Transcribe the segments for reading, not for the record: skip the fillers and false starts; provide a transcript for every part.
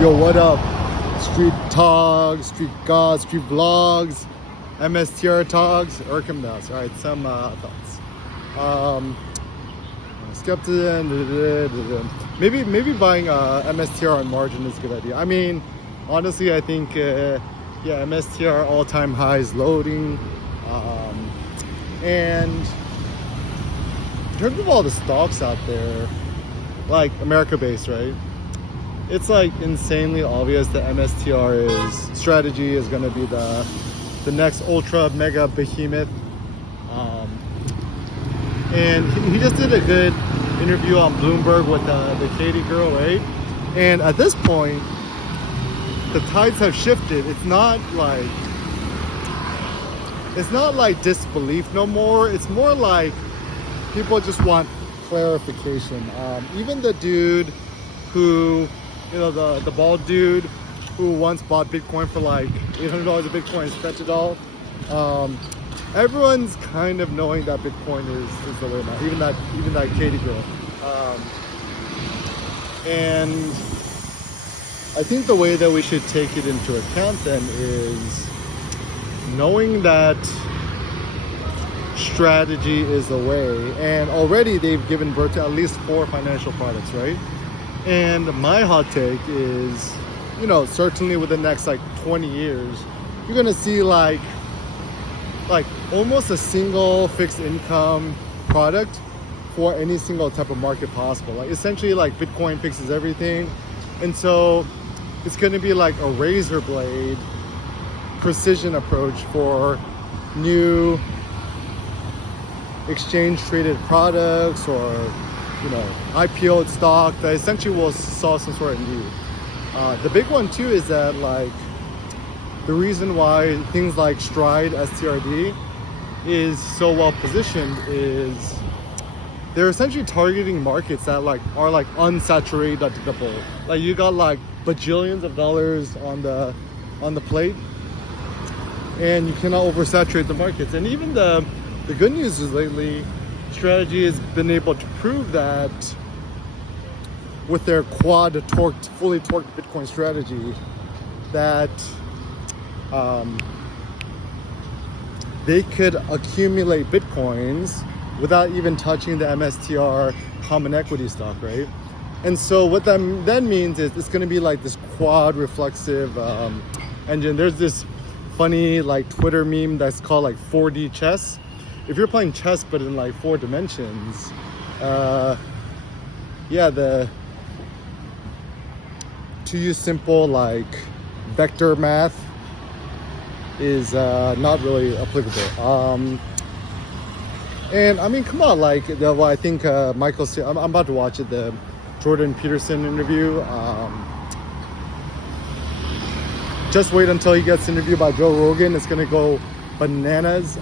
Yo, what up? Street Talks, Street Gods, Street Vlogs, MSTR Talks, Urkham Das. Alright, some thoughts. Skepticism. Maybe buying MSTR on margin is a good idea. I mean, honestly, I think, MSTR all-time highs loading. And in terms of all the stocks out there, like America-based, right? It's like insanely obvious that MSTR strategy is going to be the next ultra mega behemoth. And he just did a good interview on Bloomberg with the Katie girl, right? And at this point, the tides have shifted. It's not like disbelief no more. It's more like people just want clarification. Even the dude who, the bald dude who once bought Bitcoin for like $800 a Bitcoin, spent it all. Everyone's kind of knowing that Bitcoin is the way now. Even that Katie girl. And I think the way that we should take it into account then is knowing that strategy is the way, and already they've given birth to at least 4 financial products, right? And my hot take is, certainly within the next 20 years, you're gonna see like almost a single fixed income product for any single type of market possible. Like essentially Bitcoin fixes everything. And so it's gonna be like a razor blade precision approach for new exchange traded products or IPO'd stock that essentially will solve some sort of need. The big one too is that the reason why things like Stride STRD is so well positioned is they're essentially targeting markets that are unsaturated at the bull. Like you got bajillions of dollars on the plate, and you cannot oversaturate the markets. And even the good news is lately, strategy has been able to prove that with their fully torqued Bitcoin strategy, that they could accumulate Bitcoins without even touching the MSTR common equity stock, right? And so what that then means is it's going to be like this quad reflexive engine. There's this funny Twitter meme that's called 4D chess. If you're playing chess but in 4 dimensions, to use simple vector math is not really applicable. And I mean, come on, I think Michael, I'm about to watch it, the Jordan Peterson interview. Just wait until he gets interviewed by Joe Rogan. It's gonna go bananas.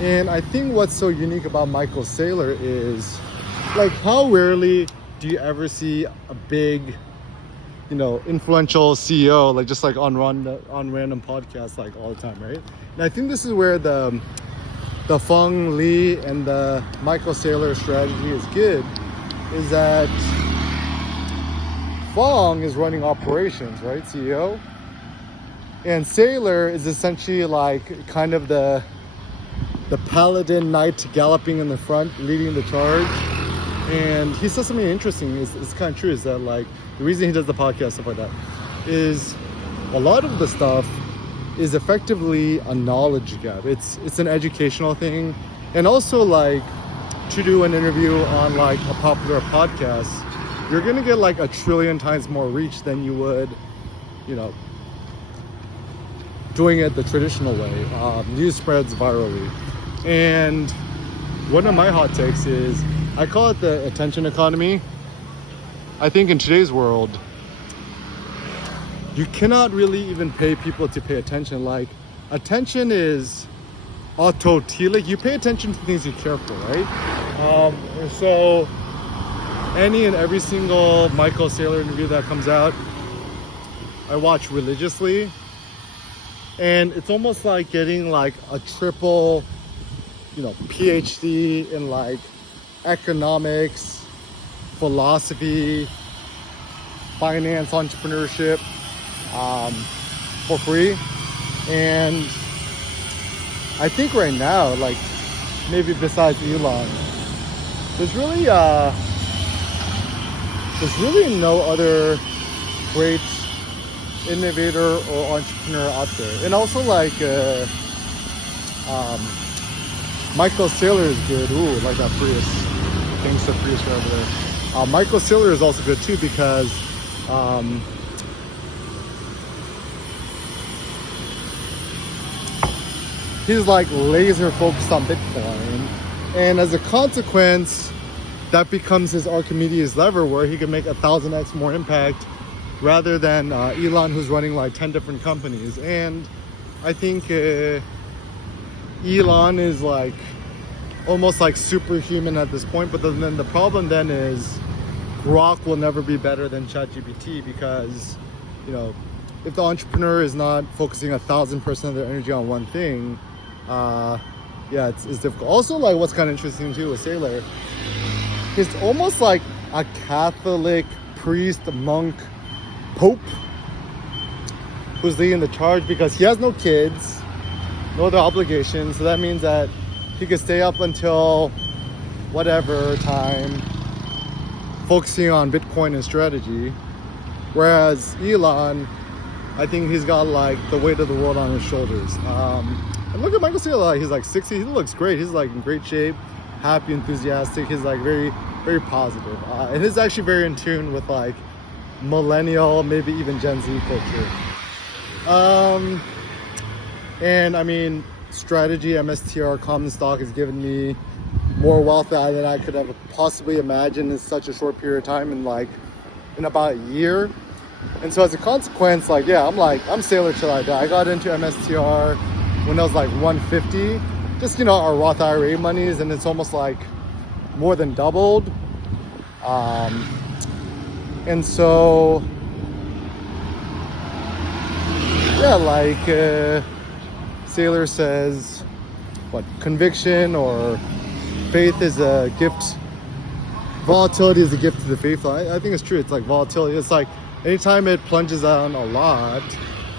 And I think what's so unique about Michael Saylor is how rarely do you ever see a big, influential CEO just on random podcasts all the time, right? And I think this is where the Feng Li and the Michael Saylor strategy is good, is that Feng is running operations, right, CEO, and Saylor is essentially kind of the paladin knight galloping in the front, leading the charge. And he said something interesting. It's kind of true. Is that the reason he does the podcast, stuff like that, is a lot of the stuff is effectively a knowledge gap. It's an educational thing, and also to do an interview on a popular podcast, you're gonna get 1 trillion times more reach than you would, doing it the traditional way. News spreads virally. And one of my hot takes is, I call it the attention economy. I think in today's world, you cannot really even pay people to pay attention. Attention is autotelic. You pay attention to things you care for, right? So any and every single Michael Saylor interview that comes out, I watch religiously. And it's almost like getting a triple, PhD in economics, philosophy, finance entrepreneurship for free. And I think right now, like maybe besides Elon, there's really no other great innovator or entrepreneur out there. And also like Michael Saylor is good. Ooh, like that Prius. Thanks to Prius right over there. Michael Saylor is also good too because he's like laser focused on Bitcoin, and as a consequence, that becomes his Archimedes lever where he can make 1,000x more impact rather than Elon, who's running like 10 different companies. And I think Elon is like almost like superhuman at this point. But then the problem then is Grok will never be better than ChatGPT because, you know, if the entrepreneur is not focusing 1,000% of their energy on one thing, yeah, it's difficult. Also, like what's kind of interesting too with Saylor, he's almost like a Catholic priest, monk, pope who's leading the charge because he has no kids, no other obligations. So that means that he could stay up until whatever time focusing on Bitcoin and strategy. Whereas Elon, I think he's got like the weight of the world on his shoulders. And look at Michael Saylor, he's like 60, he looks great. He's like in great shape, happy, enthusiastic. He's like very, very positive. And he's actually very in tune with like millennial, maybe even Gen Z culture. And I mean, strategy, MSTR, common stock has given me more wealth than I could have possibly imagined in such a short period of time, in about a year. And so as a consequence, like, yeah, I'm Saylor till I die. I got into MSTR when I was like 150, just, you know, our Roth IRA monies, and it's almost like more than doubled. And so, yeah, like Saylor says, what, conviction or faith is a gift, volatility is a gift to the faithful. I think it's true. It's like volatility. It's like anytime it plunges down a lot,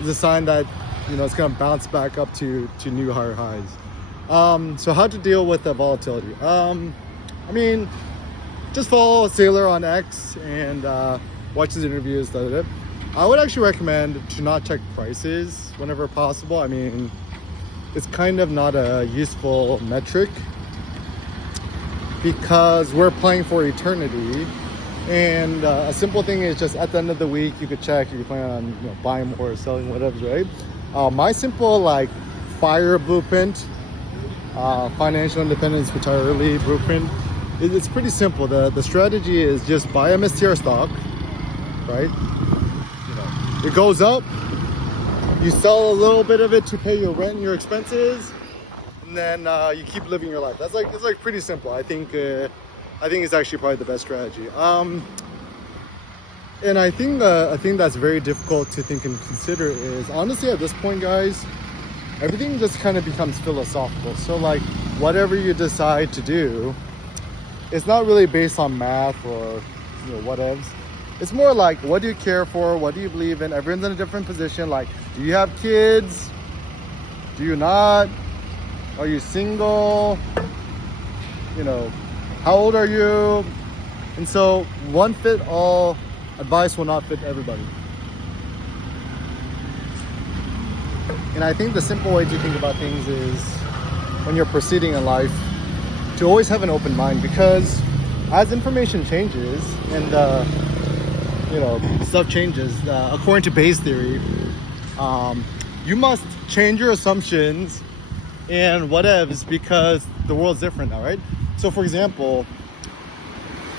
it's a sign that, you know, it's going to bounce back up to new higher highs. So how to deal with the volatility? I mean, just follow Saylor on X and watch his interviews. I would actually recommend to not check prices whenever possible. I mean, it's kind of not a useful metric because we're playing for eternity. And a simple thing is just at the end of the week, you could check if you plan on, you know, buying more or selling, whatever, right? My simple like FIRE blueprint, financial independence, retire early blueprint, it's pretty simple. The strategy is just buy MSTR stock, right? You know, it goes up, you sell a little bit of it to pay your rent and your expenses, and then you keep living your life. It's like pretty simple. I think it's actually probably the best strategy. And I think a thing that's very difficult to think and consider is, honestly, at this point, guys, everything just kind of becomes philosophical. So like whatever you decide to do, it's not really based on math or, you know, whatevs. It's more like, what do you care for? What do you believe in? Everyone's in a different position. Like, do you have kids? Do you not? Are you single? You know, how old are you? And so one fit all advice will not fit everybody. And I think the simple way to think about things is, when you're proceeding in life, to always have an open mind, because as information changes and you know, stuff changes, according to Bayes theory, you must change your assumptions and whatevs because the world's different now, right? So for example,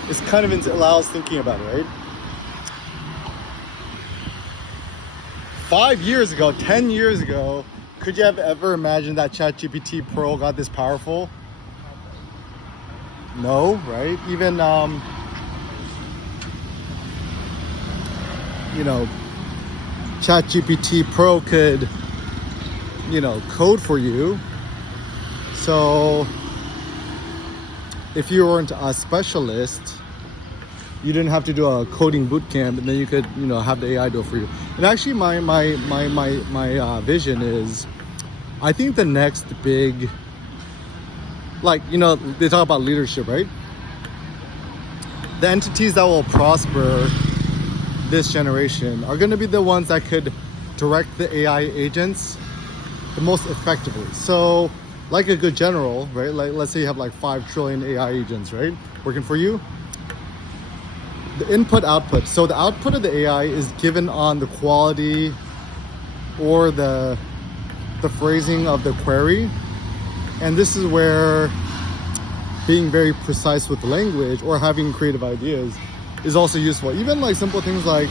this kind of allows thinking about it, right? 5 years ago, 10 years ago, could you have ever imagined that ChatGPT Pro got this powerful? No, right? Even, you know, ChatGPT Pro could, you know, code for you. So if you weren't a specialist, you didn't have to do a coding boot camp, and then you could, you know, have the AI do it for you. And actually, my vision is, I think the next big, like, you know, they talk about leadership, right? The entities that will prosper this generation are going to be the ones that could direct the AI agents the most effectively. So, like a good general, right? Like, let's say you have like 5 trillion AI agents, right? Working for you. The input output. So the output of the AI is given on the quality or the phrasing of the query. And this is where being very precise with the language or having creative ideas is also useful. Even like simple things like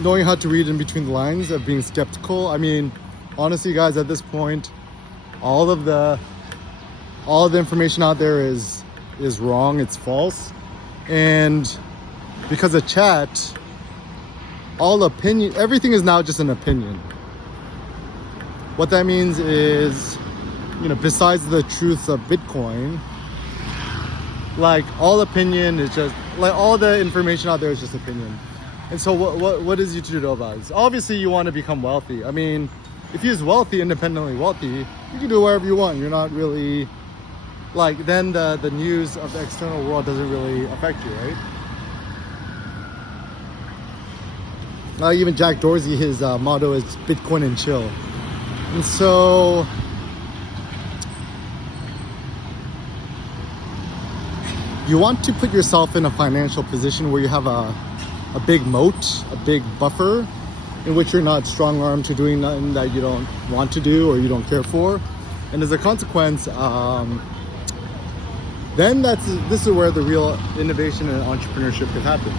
knowing how to read in between the lines, of being skeptical. I mean, honestly, guys, at this point, all the information out there is wrong. It's false. And because of chat, everything is now just an opinion. What that means is, you know, besides the truth of Bitcoin, like all opinion is just, like all the information out there is just opinion. And so what is you to do about it? Obviously you want to become wealthy. I mean, if you're wealthy, independently wealthy, you can do whatever you want. You're not really, like, then the news of the external world doesn't really affect you, right? Even Jack Dorsey, his motto is Bitcoin and chill. And so you want to put yourself in a financial position where you have a big moat, a big buffer, in which you're not strong-armed to doing nothing that you don't want to do or you don't care for. And as a consequence, then this is where the real innovation and entrepreneurship could happen.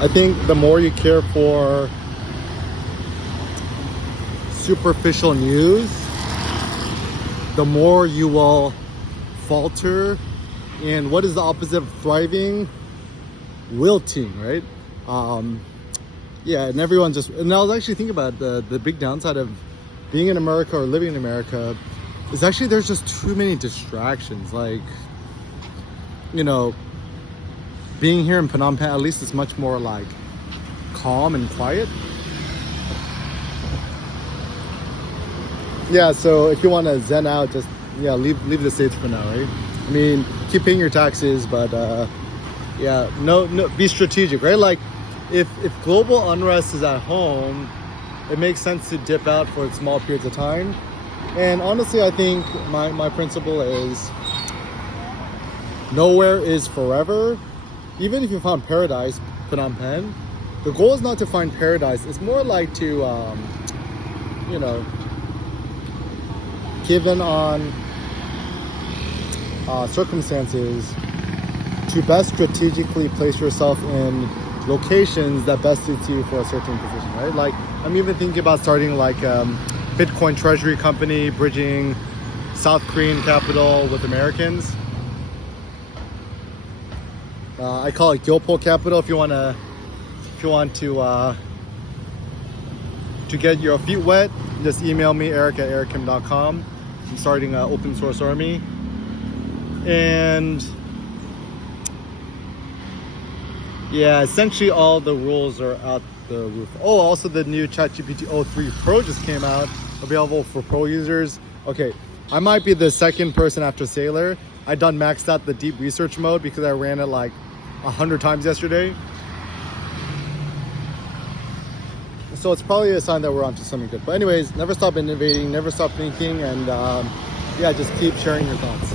I think the more you care for superficial news, the more you will falter. And what is the opposite of thriving? Wilting, right? Yeah, and everyone and I was actually thinking about the big downside of being in America or living in America is actually there's just too many distractions. Like, you know, being here in Phnom Penh, at least it's much more like calm and quiet. Yeah, so if you want to zen out, just leave the States for now, right? I mean, keep paying your taxes, but no, be strategic, right? Like, if global unrest is at home, it makes sense to dip out for small periods of time. And honestly, I think my principle is nowhere is forever. Even if you found paradise, Phnom Penh, the goal is not to find paradise. It's more like to, given on circumstances, to best strategically place yourself in locations that best suits you for a certain position, right? Like, I'm even thinking about starting like Bitcoin treasury company, bridging South Korean capital with Americans. I call it Gilpole Capital. If you want to get your feet wet, just email me, eric@erickim.com. I'm starting an open source army. And yeah, essentially all the rules are out the roof. Oh, also the new ChatGPT 03 Pro just came out, available for pro users. Okay, I might be the second person after Sailor. I done maxed out the deep research mode because I ran it like 100 times yesterday. So it's probably a sign that we're onto something good. But anyways, never stop innovating, never stop thinking, and just keep sharing your thoughts.